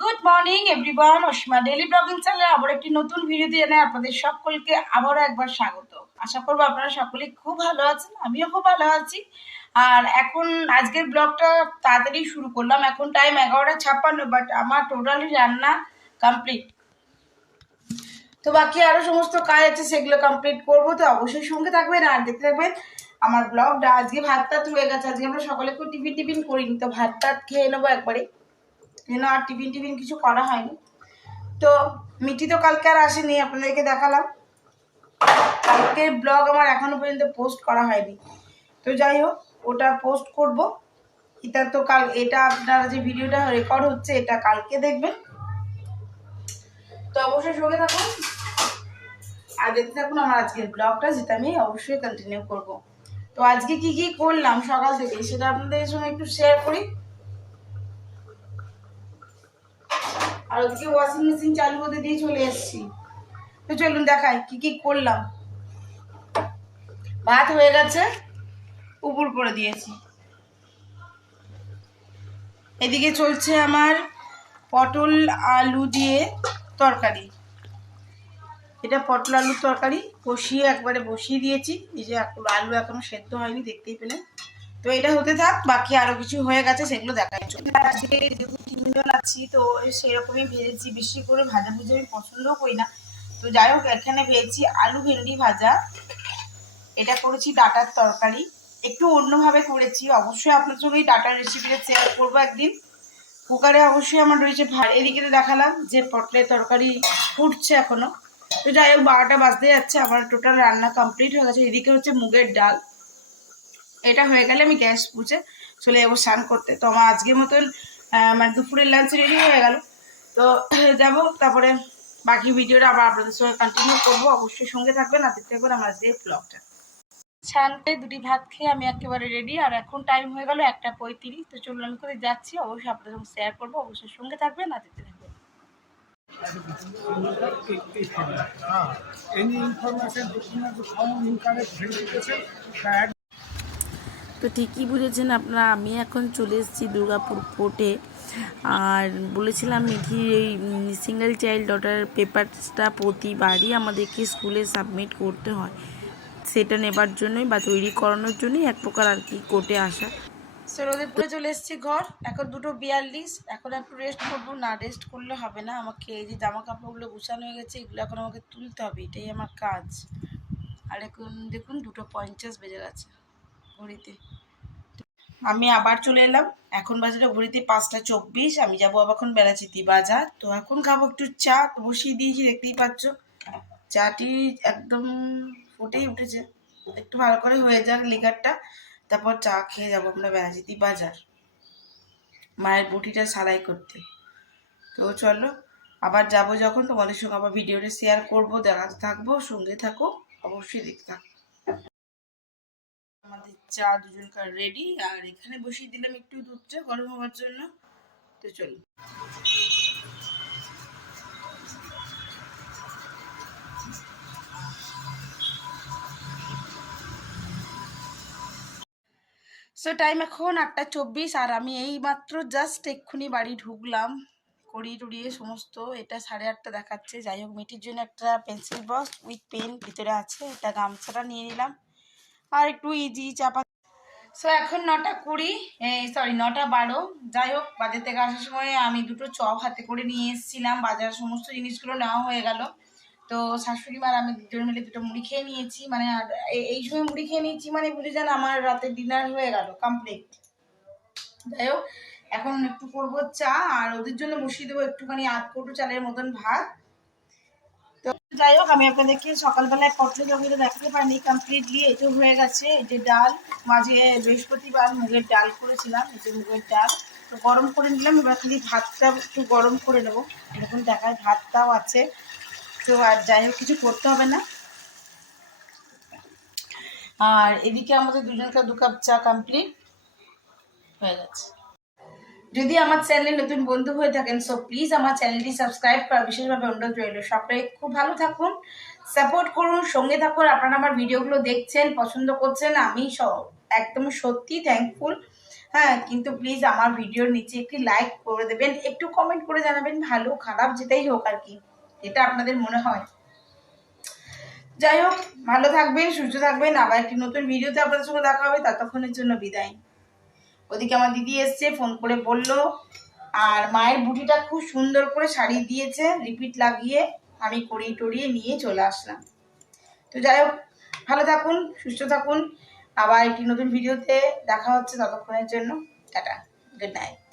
Good morning everyone, Asima daily blogging চ্যানেলে আবার একটি নতুন ভিডিও দিয়ে আপনাদের সকলকে আবারও একবার স্বাগত। আশা করবো আপনারা সকলে খুব ভালো আছেন, আমিও খুব ভালো আছি। আর এখন আজকের ব্লগটা তাড়াতাড়ি শুরু করলাম। এখন টাইম 11:56, বাট আমার টোটালি রান্না কমপ্লিট। তো বাকি আরো সমস্ত কাজ আছে, সেগুলো কমপ্লিট করবো। তো অবশ্যই সঙ্গে থাকবেন আর দেখতে থাকবেন আমার ব্লগটা। আজকে ভাত টাত হয়ে গেছে, আজকে আমরা সকালে একটু টিফিন করিনি, তো ভাত টাত খেয়ে নেবো একবারে, যেন আর টিফিন কিছু করা হয়নি। তো মিঠি তো কালকে আর আসেনি, আপনাদেরকে দেখালাম। কালকের ব্লগ আমার এখনো পর্যন্ত পোস্ট করা হয়নি, তো যাই হোক ওটা পোস্ট করব। এটা তো এটা আপনারা যে ভিডিওটা রেকর্ড হচ্ছে এটা কালকে দেখবেন, তো অবশ্যই সঙ্গে থাকুন আর দেখতে থাকুন আমার আজকের ব্লগটা, যেটা আমি অবশ্যই কন্টিনিউ করব। তো আজকে কি কি করলাম সকাল থেকে সেটা আপনাদের সঙ্গে একটু শেয়ার করি। আর ওদিকে ওয়াশিং মেশিন চালু হতে দিয়ে চলে এসেছি, তো চলুন দেখাই কি কি করলাম। ভাত হয়ে গেছে, উপর করে দিয়েছি। এদিকে চলছে আমার পটল আলু দিয়ে তরকারি। এটা পটল আলুর তরকারি একবারে বসিয়ে দিয়েছি। এই যে আলু এখনো সেদ্ধ হয়নি, দেখতেই পেলেন। তো এটা হতে থাক, বাকি আরো কিছু হয়ে গেছে সেগুলো দেখাই। আজকে যেহেতু 3 জন আছি, তো সেরকমই ভেজেছি। বেশি করে ভাজা ভুজি আমি পছন্দও করি না, তো যাই হোক এখানে ভেজেছি আলু ভেন্ডি ভাজা। এটা করেছি ডাটার তরকারি, একটু অন্যভাবে করেছি। অবশ্যই আপনার সঙ্গে ডাটার রেসিপিটা শেয়ার করবো একদিন। কুকারে অবশ্যই আমার রয়েছে ভাত। এদিকে দেখালাম যে পটলের তরকারি ফুটছে এখনো। তো যাই হোক 12টা বাজতে যাচ্ছে, আমার টোটাল রান্না কমপ্লিট হয়ে গেছে। এদিকে হচ্ছে মুগের ডাল, এটা হয়ে গেলে আমি গ্যাস পুছে চলে যাবো স্নান করতে। তো আমার আজকের মতন মানে দুপুরের লাঞ্চ রেডি হয়ে গেল। তো যাব, তারপরে বাকি ভিডিওটা আবার আপনাদের সঙ্গে কন্টিনিউ করবো। অবশ্যই সঙ্গে থাকবেন আর দেখতে থাকবেন আমার আজকের ব্লগটা। স্নান করে দুটি ভাত খেয়ে আমি একেবারে রেডি। আর এখন টাইম হয়ে গেল 1:35। তো চলুন আমি করে যাচ্ছি, অবশ্যই আপনাদের সঙ্গে শেয়ার করবো। অবশ্যই সঙ্গে থাকবেন আর দেখতে থাকবেন। তো ঠিকই বুঝেছেন আপনারা, আমি এখন চলে এসেছি দুর্গাপুর কোর্টে। আর বলেছিলাম মিঠির এই সিঙ্গেল চাইল্ড ডটার পেপারসটা প্রতিবারই আমাদেরকে স্কুলে সাবমিট করতে হয়, সেটা নেবার জন্যই বা তৈরি করানোর জন্যই এক প্রকার আর কি কোর্টে আসা। রোদের পুরে চলে এসেছি ঘর, এখন 2:42। এখন একটু রেস্ট করবো, না রেস্ট করলে হবে না। আমাকে এই যে জামা কাপড়গুলো গুছানো হয়ে গেছে, এগুলো এখন আমাকে তুলতে হবে, এটাই আমার কাজ। আর এখন দেখুন 2:50 বেজে গেছে ঘড়িতে। আমি আবার চলে এলাম, এখন বাজে ঘড়িতে 5:24। আমি যাবো আবার এখন বেলাচিতি বাজার। তো এখন খাবো একটু চা, তো বসিয়ে দিয়েছি দেখতেই পাচ্ছ। চাটি একদম ফুটেই উঠেছে, একটু ভালো করে হয়ে যাক লিকারটা, তারপর চা খেয়ে যাবো আমরা বেলাচিতি বাজার মায়ের বুটিটা সারাই করতে। তো চলো আবার যাব যখন তোমাদের সঙ্গে আবার ভিডিওটা শেয়ার করবো, দেখাতে থাকবো, সঙ্গে থাকো, অবশ্যই দেখতে থাকো। আমাদের চা দুজনকার রেডি, আর এখানে বসিয়ে দিলাম একটু দুধটা গরম হওয়ার জন্য। তো চলো টাইম এখন 8:24। আর আমি এই মাত্র জাস্ট এক্ষুনি বাড়ি ঢুকলাম, করিয়ে টরিয়ে সমস্ত। এটা 8:30 দেখাচ্ছে। যাই হোক মিটির জন্য একটা পেন্সিল বক্স উইথ পেন ভিতরে আছে, এটা গামছাটা নিয়ে নিলাম আর একটু ইজি চাপা। এখন 9:20, সরি 9:12। যাই হোক বাজার থেকে আসার সময় আমি দুটো চপ হাতে করে নিয়ে এসেছিলাম, বাজার সমস্ত জিনিসগুলো নেওয়া হয়ে গেল। তো শাশুড়ি মার আমি দুজন মিলে দুটো মুড়ি খেয়ে নিয়েছি, মানে আর এই সময় মুড়ি খেয়ে নিয়েছি মানে বুঝে যান আমার রাতের ডিনার হয়ে গেল কমপ্লিট। যাই হোক এখন একটু করবো চা, আর ওদের জন্য বসিয়ে দেবো একটুখানি 8 কৌটো চালের মতন ভাত। তো যাই হোক আমি আপনাদেরকে সকালবেলায় পটলের তরকারিটা দেখাতে পারিনি কমপ্লিটলি, এই তো হয়ে গেছে। এই যে ডাল, মাঝে বৃহস্পতিবার মুগের ডাল করেছিলাম, এই যে মুগের ডাল তো গরম করে নিলাম। এবার খালি ভাতটা একটু গরম করে নেবো, এরকম দেখায় ভাতটাও আছে। তো আর যাই হোক কিছু করতে হবে না। আর এদিকে আমাদের দুজনকার 2 কাপ চা কমপ্লিট হয়ে গেছে। যদি আমার চ্যানেলে নতুন বন্ধু হয়ে থাকেন, সো প্লিজ আমার চ্যানেলটি সাবস্ক্রাইব করা বিশেষভাবে অনুরোধ রইল। সবাই খুব ভালো থাকুন, সাপোর্ট করুন, সঙ্গে থাকুন। আপনারা আমার ভিডিওগুলো দেখছেন, পছন্দ করছেন, আমি একদম সত্যি থ্যাঙ্কফুল। হ্যাঁ, কিন্তু প্লিজ আমার ভিডিওর নিচে একটি লাইক করে দেবেন, একটু কমেন্ট করে জানাবেন, ভালো খারাপ যেটাই হোক আর কি, এটা আপনাদের মনে হয়। যাই হোক, ভালো থাকবেন, সুস্থ থাকবেন, আবার একটি নতুন ভিডিওতে আপনাদের সঙ্গে দেখা হবে, ততক্ষণের জন্য বিদায়। ওদিকে আমার দিদি এসছে, ফোন করে বলল, আর মায়ের বুটিটা খুব সুন্দর করে শাড়ি দিয়েছে রিপিট লাগিয়ে, আমি করিয়ে টরিয়ে নিয়ে চলে আসলাম। তো যাই হোক, ভালো থাকুন, সুস্থ থাকুন, আবার একটি নতুন ভিডিওতে দেখা হচ্ছে, ততক্ষণের জন্য টাটা, গুড নাইট।